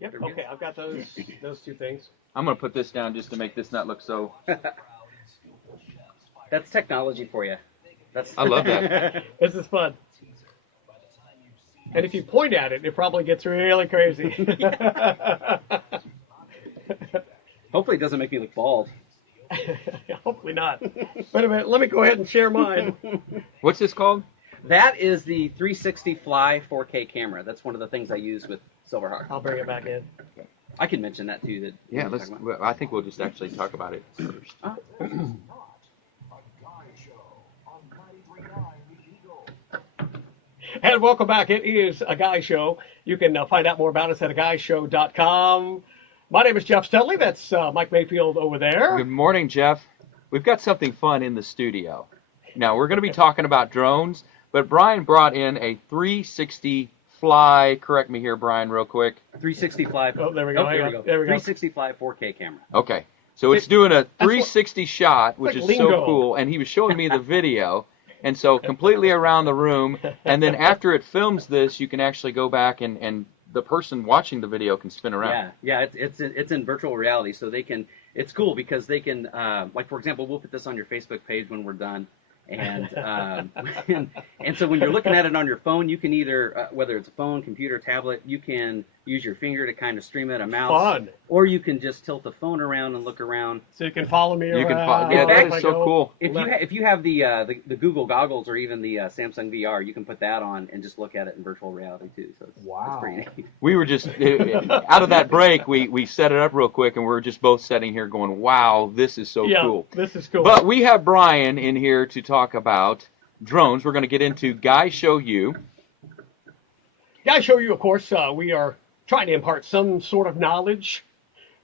Yep. Okay, I've got those two things. I'm going to put this down just to make this not look so... That's technology for you. I love that. This is fun. And if you point at it, it probably gets really crazy. Hopefully it doesn't make me look bald. Hopefully not. Wait a minute, let me go ahead and share mine. What's this called? That is the 360 Fly 4K camera. That's one of the things I use with Silverhawk. I'll bring it back in. I can mention that too. Yeah, I think we'll just actually talk about it first. And welcome back. It is A Guy Show. You can find out more about us at aguyshow.com. My name is Jeff Studley. That's Mike Mayfield over there. Good morning, Jeff. We've got something fun in the studio. Now, we're going to be talking about drones, but Brian brought in a 360 Fly, correct me here, Brian, real quick. 360 Fly. Oh, there we go. There we go. There we go. 360 Fly 4K camera. Okay. So it's doing a 360 shot, which like is lingo. so cool, and he was showing me the video. And so completely around the room, and then after it films this, you can actually go back and the person watching the video can spin around. Yeah, it's in virtual reality, so they can. It's cool because they can, like for example, we'll put this on your Facebook page when we're done, and so when you're looking at it on your phone, you can either whether it's a phone, computer, tablet, you can use your finger to kind of stream it, a mouse, Fun. or you can just tilt the phone around and look around. So you can follow me around. You can follow. Yeah, that is so cool. If you have the Google goggles or even the Samsung VR, you can put that on and just look at it in virtual reality too. So it's pretty neat. We were just out of that break. We set it up real quick, and we were just both sitting here going, "Wow, this is so cool." This is cool. But we have Brian in here to talk about drones. We're going to get into Guy Show You. Guy Show You, of course, we are trying to impart some sort of knowledge,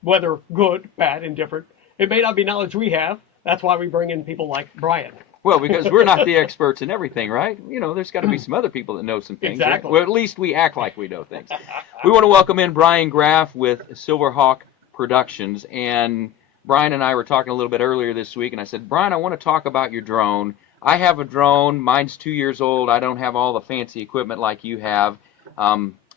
whether good, bad, indifferent. It may not be knowledge we have. That's why we bring in people like Brian. Well, because we're not the experts in everything, right? You know, there's got to be some other people that know some things. Exactly. Well, at least we act like we know things. We want to welcome in Brian Graff with Silverhawk Productions. And Brian and I were talking a little bit earlier this week, and I said, Brian, I want to talk about your drone. I have a drone. Mine's 2 years old. I don't have all the fancy equipment like you have.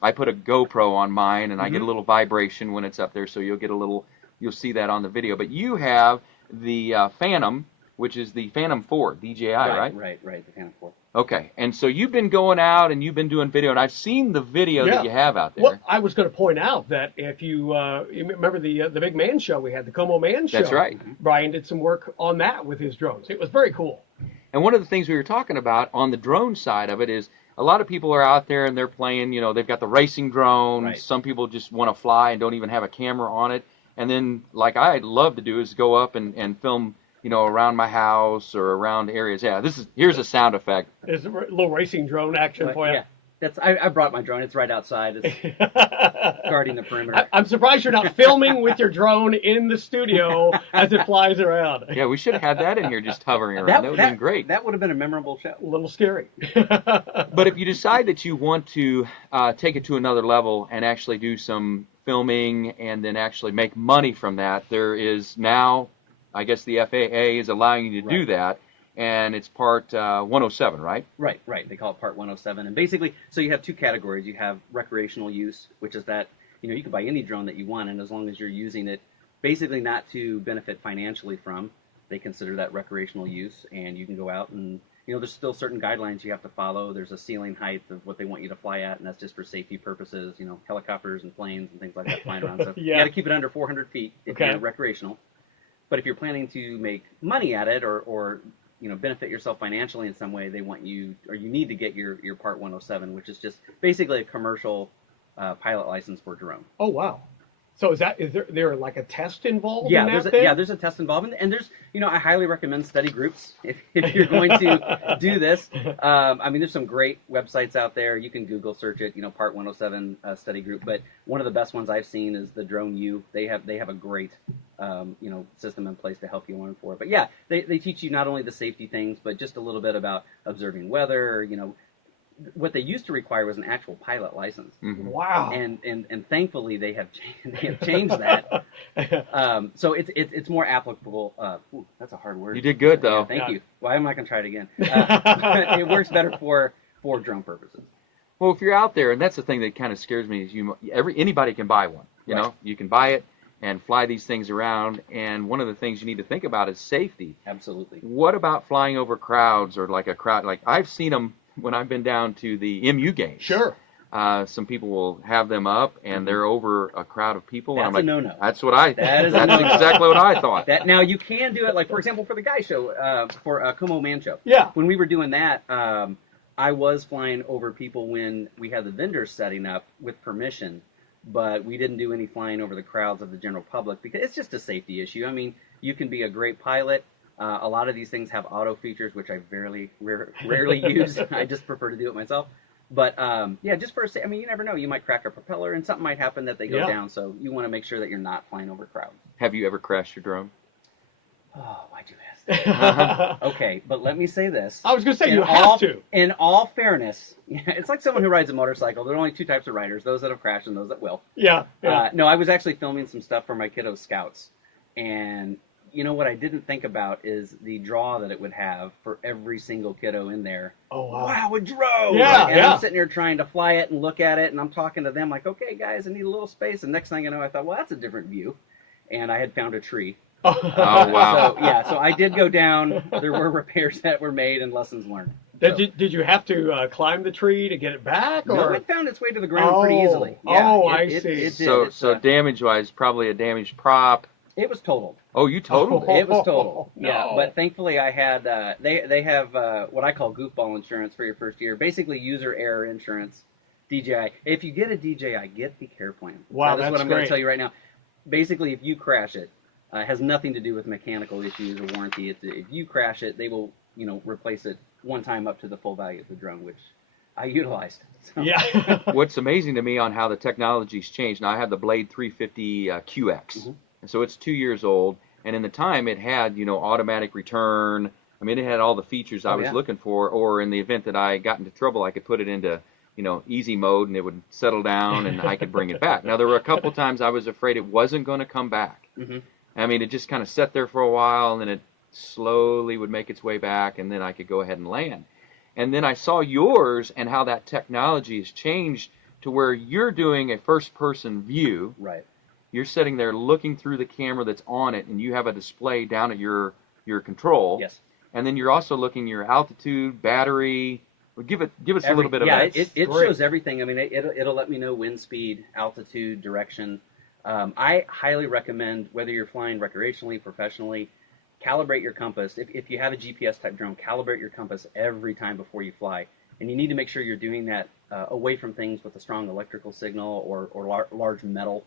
I put a GoPro on mine, and I get a little vibration when it's up there, so you'll see that on the video. But you have the Phantom, which is the Phantom 4 DJI, right? Right, the Phantom 4. Okay, and so you've been going out and you've been doing video, and I've seen the video that you have out there. Well, I was going to point out that if you remember the big man show we had, the Como Man show. That's right. Brian did some work on that with his drones. It was very cool. And one of the things we were talking about on the drone side of it is a lot of people are out there and they're playing, you know, they've got the racing drone. Right. Some people just want to fly and don't even have a camera on it. And then, like I'd love to do, is go up and film, you know, around my house or around areas. Yeah, here's a sound effect. There's a little racing drone action for you. Yeah, I brought my drone. It's right outside. It's guarding the perimeter. I'm surprised you're not filming with your drone in the studio as it flies around. Yeah, we should have had that in here just hovering around. That would have been great. That would have been a memorable show. A little scary. But if you decide that you want to take it to another level and actually do some filming and then actually make money from that, there is now, I guess the FAA is allowing you to do that, and it's Part 107, right? Right. They call it Part 107. And basically, so you have two categories. You have recreational use, which is that, you know, you can buy any drone that you want, and as long as you're using it basically not to benefit financially from, they consider that recreational use, and you can go out and, you know, there's still certain guidelines you have to follow. There's a ceiling height of what they want you to fly at, and that's just for safety purposes, you know, helicopters and planes and things like that flying around. So you got to keep it under 400 feet if you're recreational. But if you're planning to make money at it or you know, benefit yourself financially in some way, they want you, or you need to get your Part 107, which is just basically a commercial pilot license for drone. Oh, wow. So is there like a test involved Yeah, in that there's a test involved, and there's, you know, I highly recommend study groups if you're going to do this. I mean, there's some great websites out there. You can Google search it, you know, Part 107 study group. But one of the best ones I've seen is the Drone U. They have a great you know, system in place to help you learn for it. But yeah, they teach you not only the safety things, but just a little bit about observing weather. You know, what they used to require was an actual pilot license. Mm-hmm. Wow. And thankfully they have changed that. So it's more applicable. Ooh, that's a hard word. You did good though. Yeah, thank you. Well, I'm not going to try it again. It works better for drone purposes. Well, if you're out there, and that's the thing that kind of scares me, is anybody can buy one. You Right. know, you can buy it and fly these things around. And one of the things you need to think about is safety. Absolutely. What about flying over crowds or like a crowd? Like I've seen them when I've been down to the MU games. Sure. Some people will have them up, and they're over a crowd of people. That's and I'm a like, no-no. That's what I. That is a That's no-no. exactly what I thought. That now you can do it, like for example for the guy show, for Como Man Show. Yeah. When we were doing that, I was flying over people when we had the vendors setting up with permission, but we didn't do any flying over the crowds of the general public because it's just a safety issue. I mean, you can be a great pilot. A lot of these things have auto features, which I rarely use. I just prefer to do it myself. But yeah, just for I mean, you never know. You might crack a propeller, and something might happen that they go down. So you want to make sure that you're not flying over crowds. Have you ever crashed your drone? Oh, why'd you ask that? Okay, but let me say this. I was going to say, you have to. In all fairness, it's like someone who rides a motorcycle. There are only two types of riders, those that have crashed and those that will. Yeah. No, I was actually filming some stuff for my kiddos' scouts. And you know what I didn't think about is the draw that it would have for every single kiddo in there. Oh, wow. Wow, a drone! Yeah, and I'm sitting here trying to fly it and look at it, and I'm talking to them like, okay, guys, I need a little space. And next thing I know, I thought, well, that's a different view. And I had found a tree. Oh, wow. So I did go down. There were repairs that were made and lessons learned. Did you have to climb the tree to get it back? Or? No, it found its way to the ground pretty easily. I see. It so damage-wise, probably a damaged prop. It was totaled. Oh, you totaled it? It was totaled. No. Yeah, but thankfully I had, they have what I call goofball insurance for your first year. Basically user error insurance, DJI. If you get a DJI, get the care plan. Wow, That's what I'm great. going to tell you right now. Basically, if you crash it, has nothing to do with mechanical issues or warranty. If you crash it, they will, replace it one time up to the full value of the drone, which I utilized. So. Yeah. What's amazing to me on how the technology's changed, now I have the Blade 350 QX, and so it's 2 years old, and in the time it had, automatic return. I mean, it had all the features I was looking for, or in the event that I got into trouble, I could put it into, easy mode, and it would settle down, and I could bring it back. Now, there were a couple times I was afraid it wasn't going to come back. I mean, it just kind of sat there for a while, and then it slowly would make its way back, and then I could go ahead and land. And then I saw yours and how that technology has changed to where you're doing a first-person view. Right. You're sitting there looking through the camera that's on it, and you have a display down at your control. Yes. And then you're also looking your altitude, battery. Well, give us a little bit of that. Yeah, it shows everything. I mean, it'll let me know wind speed, altitude, direction. I highly recommend, whether you're flying recreationally, professionally, calibrate your compass. If you have a GPS type drone, calibrate your compass every time before you fly. And you need to make sure you're doing that away from things with a strong electrical signal or large metal.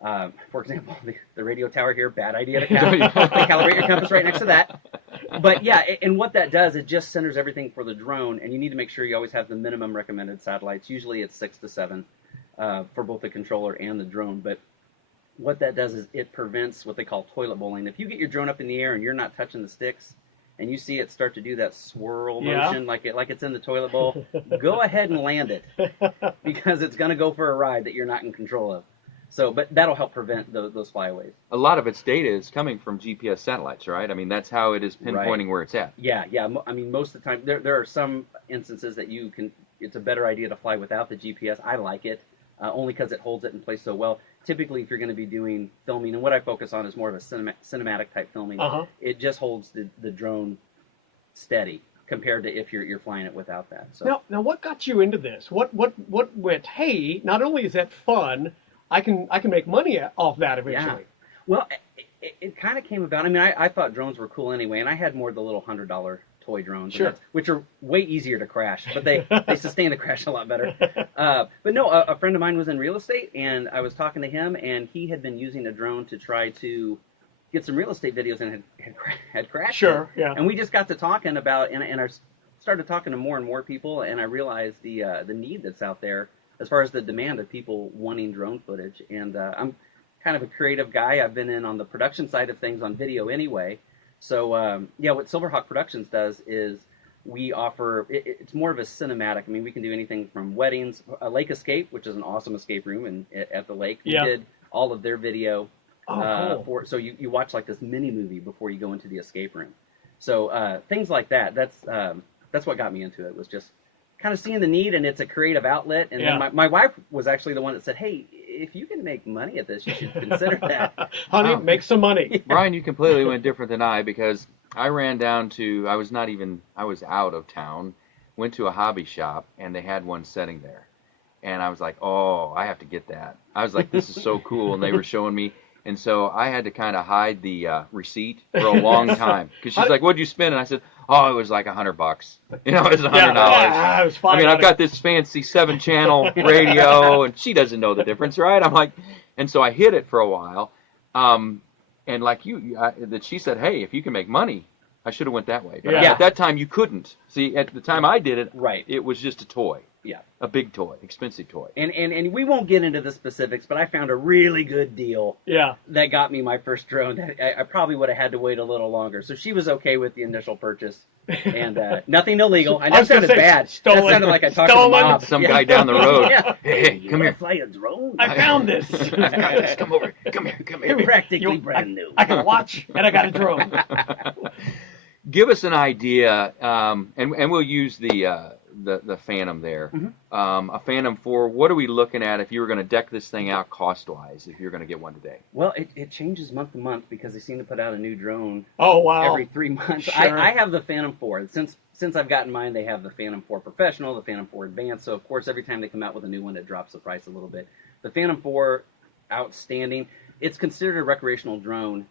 For example, the radio tower here, bad idea to calibrate your compass right next to that. But yeah, and what that does, it just centers everything for the drone, and you need to make sure you always have the minimum recommended satellites. Usually it's 6 to 7 for both the controller and the drone. But what that does is it prevents what they call toilet bowling. If you get your drone up in the air and you're not touching the sticks, and you see it start to do that swirl motion like it's in the toilet bowl, go ahead and land it, because it's going to go for a ride that you're not in control of. So, but that'll help prevent those flyaways. A lot of its data is coming from GPS satellites, right? I mean, that's how it is pinpointing where it's at. Yeah. I mean, most of the time, there are some instances that it's a better idea to fly without the GPS. I like it, only because it holds it in place so well. Typically, if you're going to be doing filming, and what I focus on is more of a cinematic type filming, it just holds the drone steady compared to if you're flying it without that. So. Now, what got you into this? What went? Hey, not only is that fun, I can make money off that eventually. Yeah. Well, it kind of came about. I mean, I thought drones were cool anyway, and I had more of the little $100 toy drones, sure, which are way easier to crash, but they sustain the crash a lot better. But no, a friend of mine was in real estate, and I was talking to him, and he had been using a drone to try to get some real estate videos, and had crashed. Sure, yeah. And we just got to talking about, and I started talking to more and more people, and I realized the need that's out there as far as the demand of people wanting drone footage. And I'm kind of a creative guy. I've been in on the production side of things on video anyway. So, what Silverhawk Productions does is we offer, it's more of a cinematic. I mean, we can do anything from weddings, a lake escape, which is an awesome escape room at the lake. We did all of their video. Cool. So you watch like this mini movie before you go into the escape room. So things like that. That's what got me into it, was just kind of seeing the need, and it's a creative outlet. And then my wife was actually the one that said, "Hey, if you can make money at this, you should consider that." Honey, make some money. Brian, you completely went different than I, because I ran down to, I was out of town, went to a hobby shop, and they had one setting there. And I was like, oh, I have to get that. I was like, this is so cool. And they were showing me. And so I had to kind of hide the receipt for a long time. Because she's like, what'd you spend? And I said, oh, it was like $100. You know, it was $100. Yeah, it was fine. I mean, I've got this fancy 7-channel radio, and she doesn't know the difference, right? I'm like, and so I hid it for a while. And like that she said, hey, if you can make money, I should have went that way. But at that time, you couldn't. See, at the time I did it, it was just a toy. Yeah. A big toy, expensive toy. And we won't get into the specifics, but I found a really good deal. Yeah. That got me my first drone. I probably would have had to wait a little longer. So she was okay with the initial purchase. And nothing illegal. I know it sounded bad. Stolen. That sounded like I talked to the mob. Some guy down the road. Hey, come here. Fly a drone? I found this. Come over. Come here. Practically brand new. I got a watch and I got a drone. Give us an idea, and we'll use the Phantom there. A Phantom 4, what are we looking at if you were going to deck this thing out cost-wise, if you're going to get one today? Well, it changes month to month because they seem to put out a new drone every 3 months. Sure. I have the Phantom 4. Since I've gotten mine, they have the Phantom 4 Professional, the Phantom 4 Advanced, so of course every time they come out with a new one, it drops the price a little bit. The Phantom 4, outstanding. It's considered a recreational drone.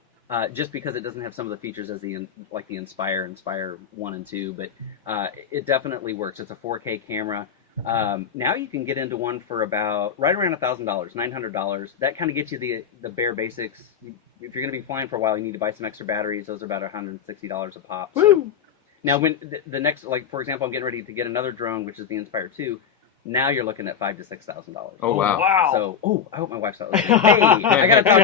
Just because it doesn't have some of the features as the Inspire 1 and 2, but it definitely works. It's a 4K camera. Now you can get into one for about right around $1,000, $900. That kind of gets you the bare basics. If you're going to be flying for a while, you need to buy some extra batteries. Those are about $160 a pop. So. Now, when the next, like for example, I'm getting ready to get another drone, which is the Inspire 2. Now you're looking at $5,000 to $6,000. Oh wow! So, I hope my wife's not listening. Hey, I gotta talk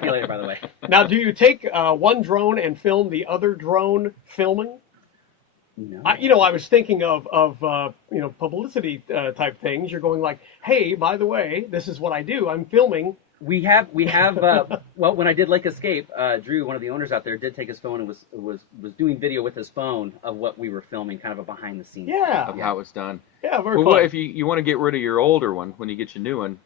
to you later. By the way. Now, do you take one drone and film the other drone filming? No. I was thinking of publicity type things. You're going like, hey, by the way, this is what I do. I'm filming. We have. Well, when I did Lake Escape, Drew, one of the owners out there, did take his phone and was doing video with his phone of what we were filming, kind of a behind the scenes. Yeah. Of how it was done. Yeah, very well, fun. If you want to get rid of your older one when you get your new one,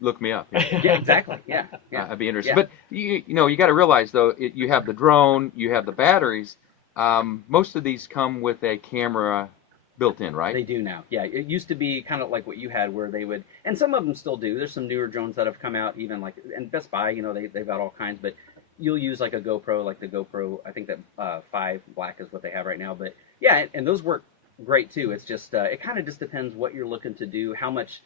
look me up. Yeah, exactly. Yeah. I'd be interested. Yeah. But you got to realize though, you have the drone, you have the batteries. Most of these come with a camera built in, right? They do now. Yeah, it used to be kind of like what you had, where they would, and some of them still do. There's some newer drones that have come out, even like, and Best Buy, they've got all kinds, but you'll use like a GoPro, like the GoPro, I think that 5 Black is what they have right now. But yeah, and those work great too. It's just, it kind of just depends what you're looking to do, how much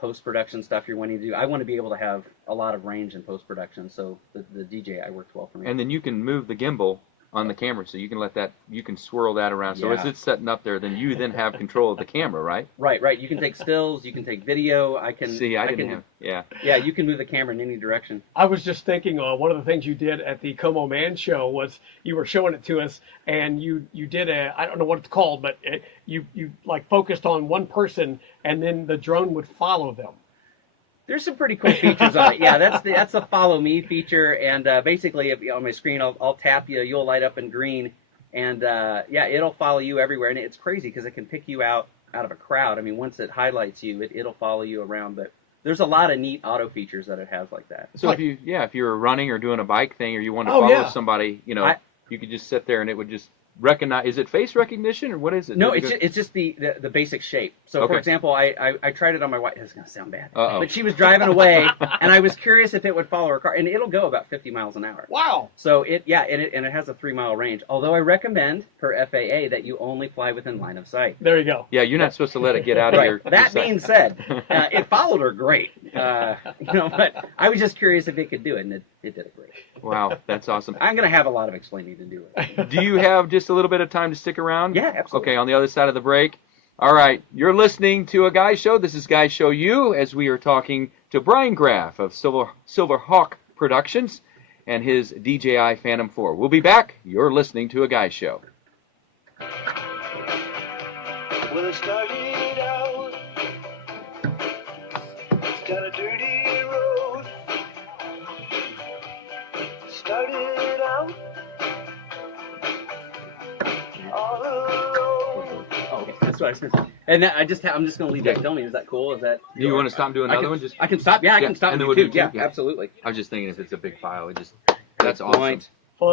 post-production stuff you're wanting to do. I want to be able to have a lot of range in post-production, so the DJI works well for me. And then you can move the gimbal on the camera, so you can swirl that around. So as it's setting up there, then you have control of the camera, right? Right. You can take stills, you can take video. Yeah, you can move the camera in any direction. I was just thinking, one of the things you did at the Como Man show was you were showing it to us, and you did I don't know what it's called, but you like focused on one person, and then the drone would follow them. There's some pretty cool features on it. Yeah, that's the follow me feature, and basically on my screen I'll tap you, you'll light up in green, and it'll follow you everywhere, and it's crazy because it can pick you out of a crowd. I mean, once it highlights you, it'll follow you around. But there's a lot of neat auto features that it has like that. So if you're running or doing a bike thing, or you want to follow somebody, you could just sit there and it would just recognize. Is it face recognition or what is it? No, it's just the basic shape. So for example, I tried it on my wife. It's gonna sound bad, but she was driving away, and I was curious if it would follow her car, and it'll go about 50 miles an hour. Wow! So it has a 3-mile range. Although I recommend per FAA that you only fly within line of sight. There you go. Yeah, you're not supposed to let it get out of your. That being said, it followed her great. But I was just curious if it could do it, and it did it great. Wow, that's awesome. I'm gonna have a lot of explaining to do it. Do you have just a little bit of time to stick around? Yeah, absolutely. Okay, on the other side of the break. All right, you're listening to a Guy Show. This is Guy Show U, as we are talking to Brian Graff of Silver Hawk Productions and his DJI Phantom 4. We'll be back. You're listening to a Guy Show. Well, it started out down a dirty road. Started out all alone. Oh, okay. That's what I said. And that, I'm just going to leave that. Tell me, is that cool? Is that? Do you want to stop doing another one? Just I can stop. Yeah, I can stop. and then with we'll you do too. two. Yeah, absolutely. I was just thinking if it's a big file, that's Good awesome. point. Fun.